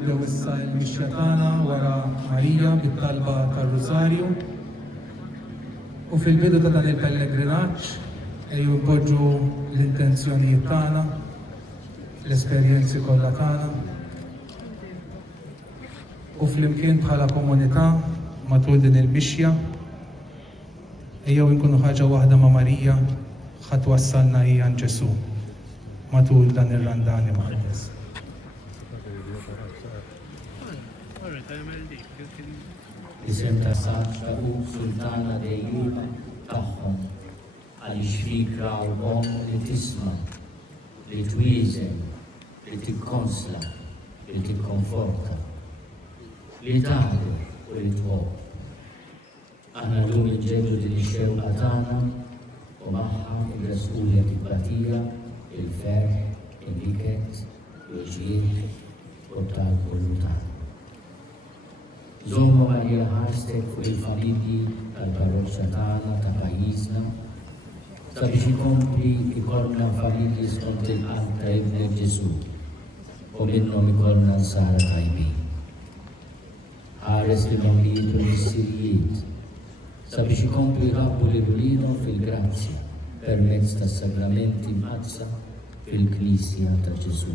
nibdew issa l-mixja tagħna wara Marija bit-talba tar-Rożarju. U fil-bidu ta' dan il-pellegrinaġġ ejju npoġġu l-intenzjonijiet tagħna, l-esperjenzi kollha tagħna. U flimkien bħala komunità matul din il-mixja ejjew inkunu ħaġa waħda ma' Marija ħadd wassalna hija Ġesu matul dan ir-randani maqdess. Isem ta' saċta u sultana dejjima tagħhom għaliex fik rawhom li tisma', li twieżen, li tikkonsla, li tikkonforta, li tagħdem u li tgħobb. Aħna llum inġeddu din ix-xewqa tagħna u magħha nresqulek il-batija, il-ferħ, il-iket, il-ġied u tal-kullu tagħna. Żommu Marija ħarstek fuq il-familji tal-parroċċja tagħna ta' pajjiżna sabiex ikompli ikollna familji skont il-qalb ta' Ibnek Ġesu u minnhom ikollna nsara tajbin. Ħares lill-ommijiet u l-missirijiet sabiex ikompli jrabbu lilhom fil-grazzja permezz tas-sagramenti mqazza fil-Knisja ta' Ġesu.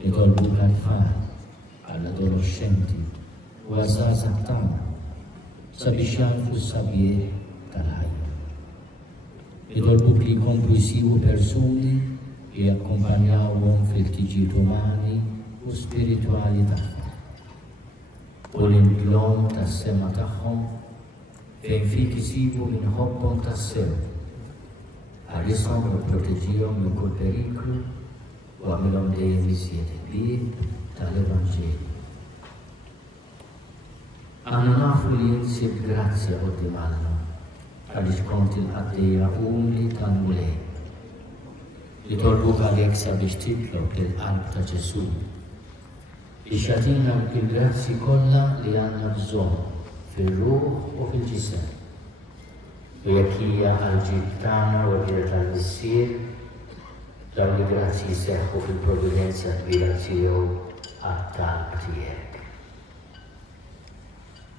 Nitolbu għall-tfal, għall-adolescenti u għaż-żgħażagħ tagħna sabiex jarfu s-sabbier tal-ħajja. Nitolbuk li jkomplu jsibu persuni li jakkumpanjawhom fil-tiġijiet umani u spiritwali tagħhom. U l-imblom tas-sema tagħhom fejn fik isibu minħobbhom tas-sew. Ħarishom u proteġihom minn kull periklu u għamilhom dejjem iżjed ħbieb tal-Evanġelju. Aħna nafu li jinsib grazzja quddiem Alla għaliex kont il-ħaddejja umli tal-mulej. Nitolbuk għalhekk sabiex titlob il-qalb ta' Ġesu biex jagħtina l-grazzi kollha li għandna bżonn fir-ruħ u fil-ġisem. U jekk hija għall-ġid tagħna u l-ġid tal-missier, dawn il-grazzi jseħħu fil-provvidenza kbira tiegħu għat-talb tiegħek.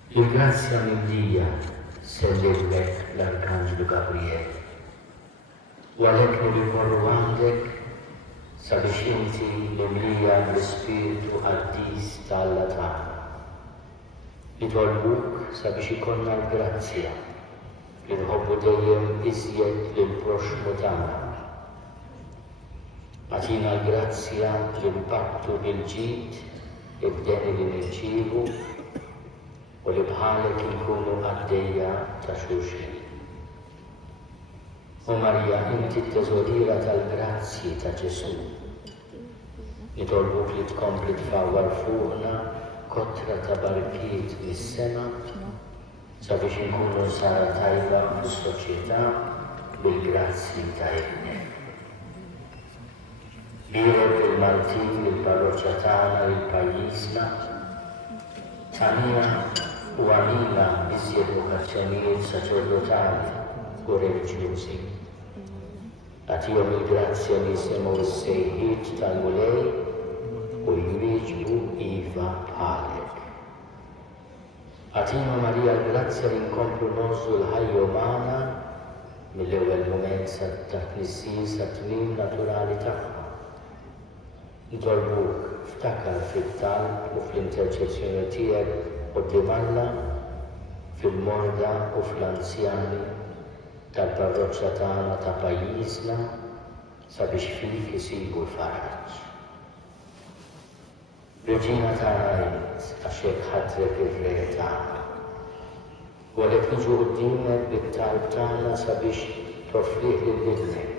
Il-grazzja mimlija sellilek l-Arkanġlu Gabriel. U għalhekk nirrikorru għandek sabiex inti mimlija bl-Ispiritu Qaddis tal-Alla tagħna. Nitolbuk sabiex ikollna l-grazzja li nħobbu dejjem iżjed lill-proxmu tagħna. Għatina l-grazzja li npattu bil-ġid id-deni li nirċievu u li bħalek nkunu għaddejja ta' xulxin. U Marija, inti t-teżorira tal-grazzi ta' Ġesu. Nitolbuk li tkompli tfawwar fuqna kotra ta' barkiet mis-sema sabiex nkunu sara tajba fis-soċjetà bil-grazzi ta' Ibnek. Birek il-Maltin, il-parroċċja tagħna, il-pajjiżna, għamina u għamina iżjed vokazzjonijiet saċerdotali u reliġjużi. Għatihom il-grazzja li jsemgħu s-sejħiet tal-mulej u jwieġbu iva bħalek. Għatina Marija l-grazzja li nkomplu nozzu l-ħajja umana mill-ewwel mument ta' tnissier sa tmiem naturali tagħha. Nitolbuk ftakar fit-talb u fl-interċezzjoni tiegħek quddiem Alla fil-morda u fl-anzjani tal-parroċċja tagħna ta' pajjiżna sabiex fik isibu l-faraġġ. Reġina tagħna int għax hekk ħadrek ir-Re tagħna. U għalhekk niġu quddiemek bit-talb tagħna sabiex toffrih lil-Ibnek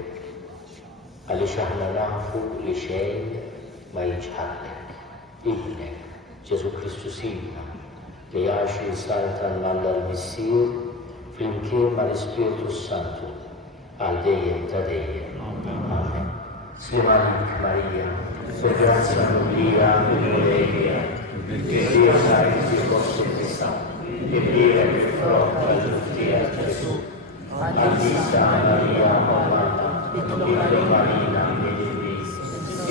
għaliex aħna nafu li xejn ma jiġħallek. Ibnek, Ġesu Kristu Sidna, li għax jinsar tal-Alla l-Missier flimkien mal-Ispiritu Santu għal dejjem ta' dejjem. Amen. Slim għalik Marija, bil-grazzja mimlija mill-mulejja, bil-kirija sajt il-Kostitissa, il-bira bil-frott tal-ġuftija Ġesu, għal-dista Marija Mamma, il-Marina mill-Iblis,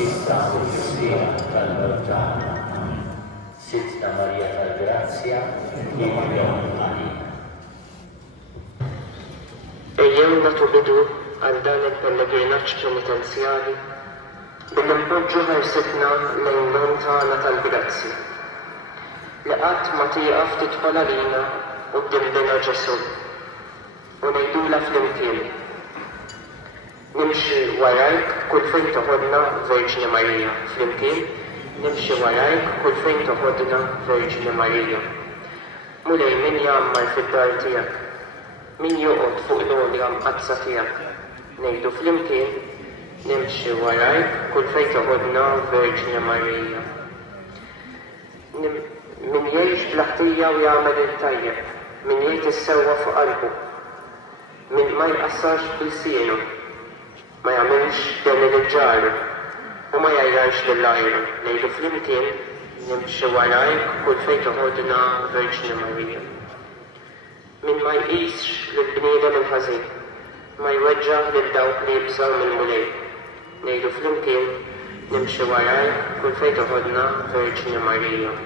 issa u fissija tal-Mortana. Sitta Marija tal-Grazzja, il-Jom għalina. Ejjew nagħtu bidu għal dan il-pellegrinaġġ penitenzjali billi npoġġu ħarsitna lejn l-Om tagħna tal-Grazzi li qatt ma tieqaf tidħol għalina quddiem Ġesu u ngħidula flimkien. Nimxi warajk kull fejn toħodna Verġni Marija, flimkien nimxi warajk kull fejn toħodna Verġni Marija. Mulej min jammar fid-dar tiegħek, min joqgħod fuq l-għolja mqazza tiegħek, ngħidu flimkien nimxi warajk kull fejn toħodna Verġni Marija. Min jgħix bl-ħtija u jagħmel il-tajjeb, min jgħid issewwa fuq qalbu, min ma jqassarx bil-sienu, ma jagħmilx dan il-ġar u ma jgħajjarx lill-ajru, ngħidu flimkien nimxi warajk kull fejn toħodna Verġni Marija. Min ma jqisx lill-bniedem il-ħażin, ma jweġġaħ lil dawk li jibżgħu mill-mulej, ngħidu flimkien nimxi warajk kull fejn toħodna Verġni Marija.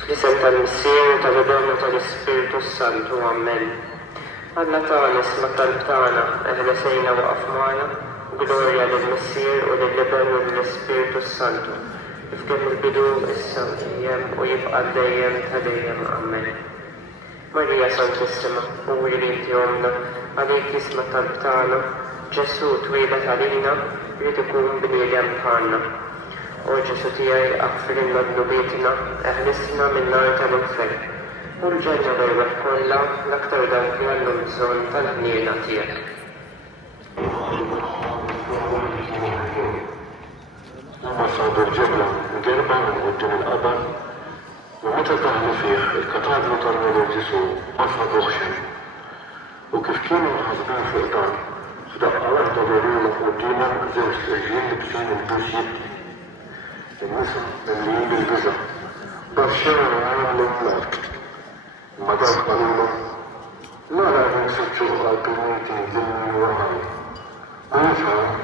Fl-isem tal-Missieru tal-Idonu tal-Ispiritu Santu, Amen. Alla tagħna isma' talb tagħna, eħlesejna waqaf magħna, glorja lill-Missier u lill-Ibn u lill-Ispiritu Santu, kif kien il-bidu issa dejjem u jibqa' dejjem ta' dejjem. Amen. Marija Santissima, uri li inti omna, għalik isma' talb tagħna, Ġesu twieled għalina, rid ikun bniedem bħalna. O Ġesu tiegħi aghfirlna dhunubietna, eħlisna min-nar tal-infern. U l-ġenna bejbeħ kollha l-aktar dawk li għandhom bżonn tal-ħniena tiegħek. صعب الجبلة مقربة من قدام القبر ومتى طهنوا فيه الكتاب طلعوا له جسو قصة بخشن وكيف كانوا محافظين في إطار صدق الله ضروري له قديما زي السجين لبسين البوسيت النساء اللي بالبزة برشان عاملوا ملاك المدار قالوا لا لازم ستشوف قلبينيتي ذلني وهاي ونفهم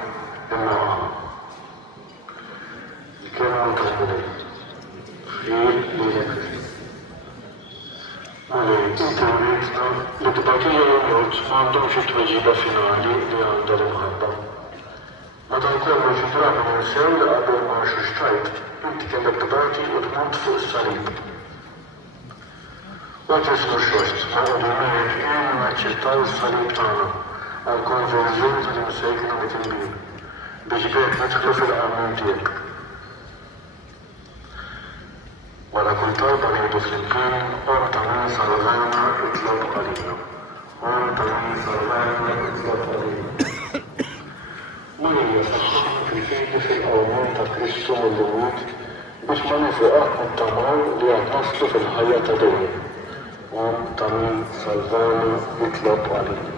إنها كانوا متغمدين في ليلة انترنتنا لدبقية يوميوت ما عندهمش توجيبة فينالي اللي عند المحبة متى يكونوا في فرع من النساء قبل ما ششتايت انت كانت تباتي وتموت فوق الصليب وجسم الشوست فقدوا ميت كان ما تشتاو الصليب تاعنا الكونفرزيون المساكن ومتنبين بجبات ندخلوا في الأمن ديالك ولكن طلب للمسلمين أنت من صلغانا اطلب علينا أنت من صلغانا اطلب علينا من يصحح في فيد في الأومان تكريستو من الموت باش ما نفقات الطمان ليتصلوا في الحياة دولة أنت من صلغانا اطلب علينا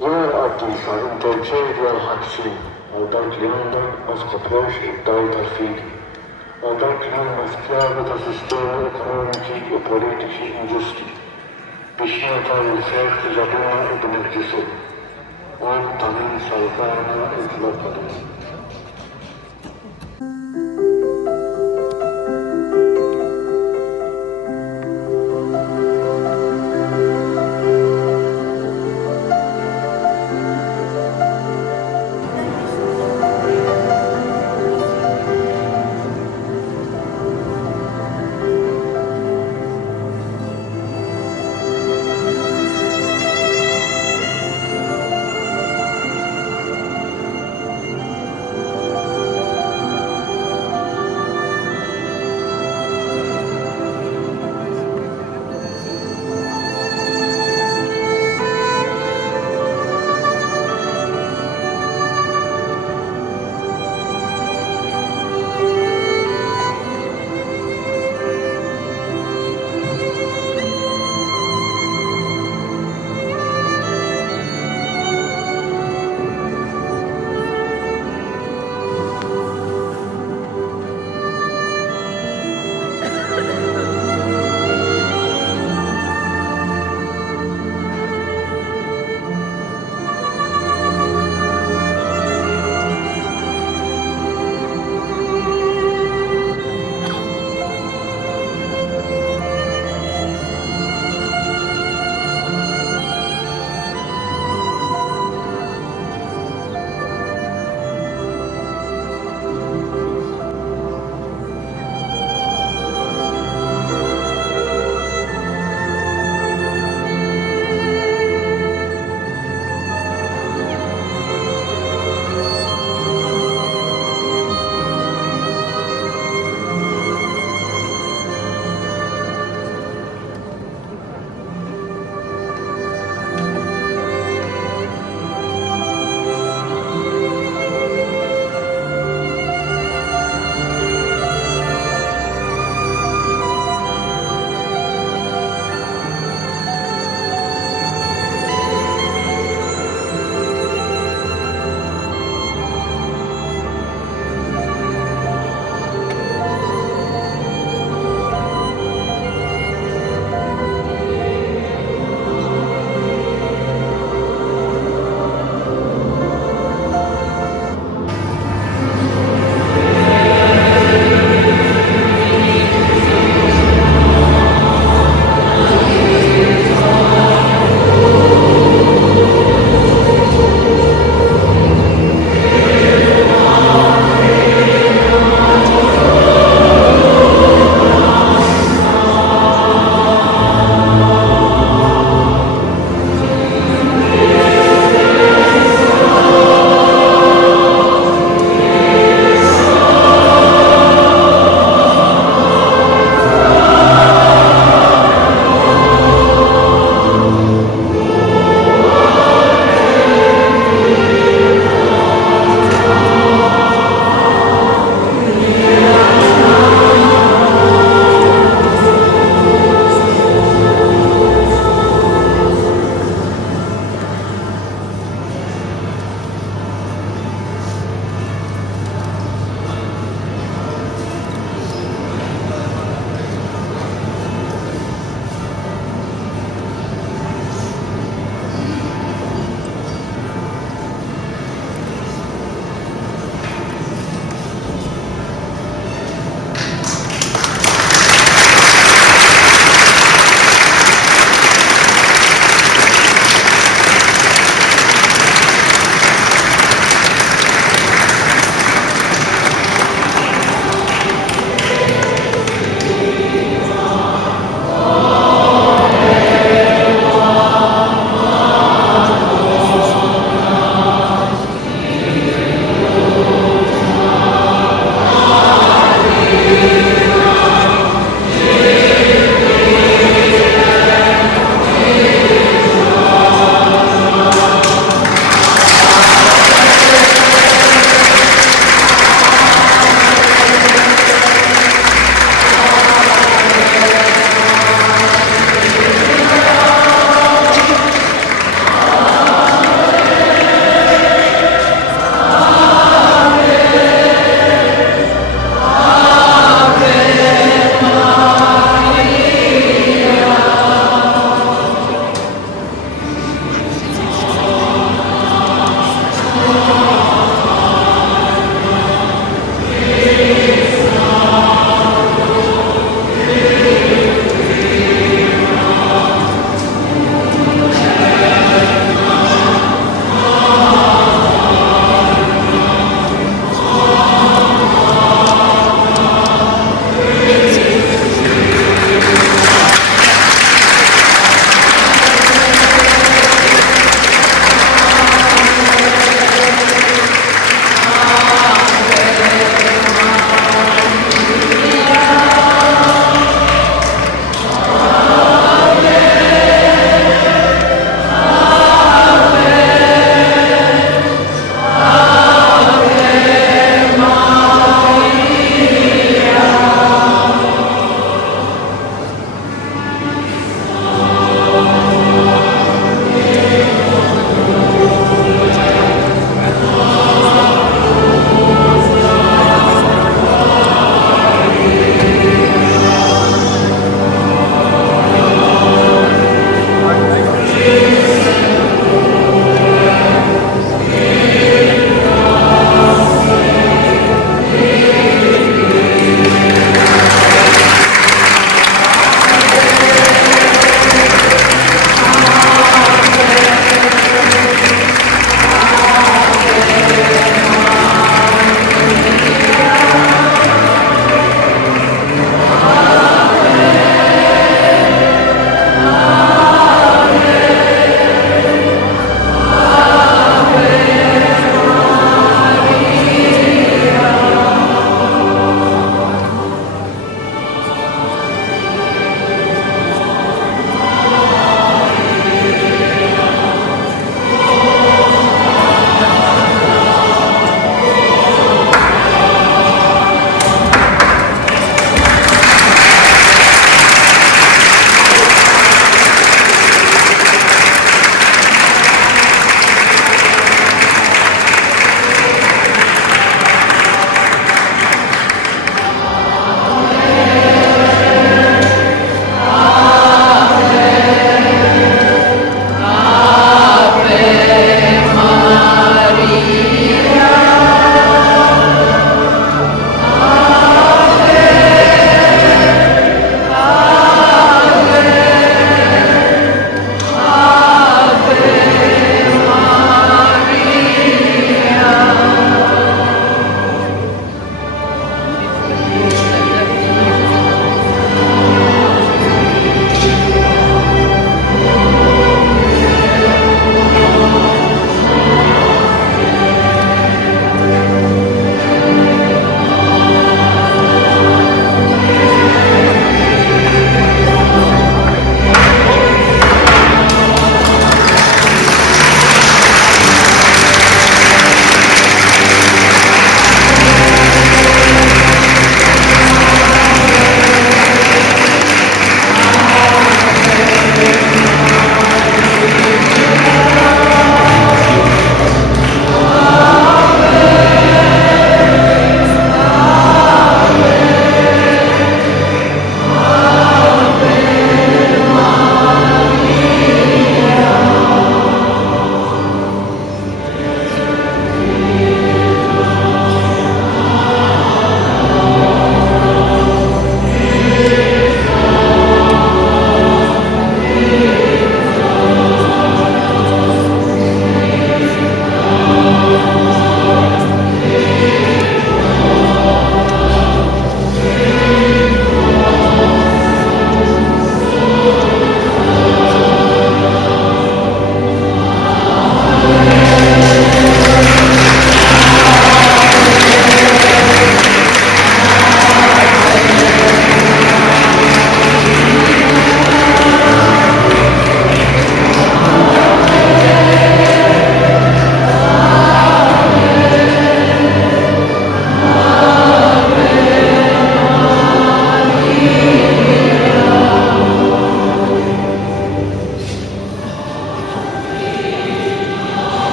يا أبديسا أنت الجيد والحكسين أو دانك لندن أسقط روش الدولة الفيدي o dawk nam skławy do systemu ekonomiki i polityki ingiusti. Piśnięta i serce zaduma i do Jezu. On tamin salwana i zlopadu.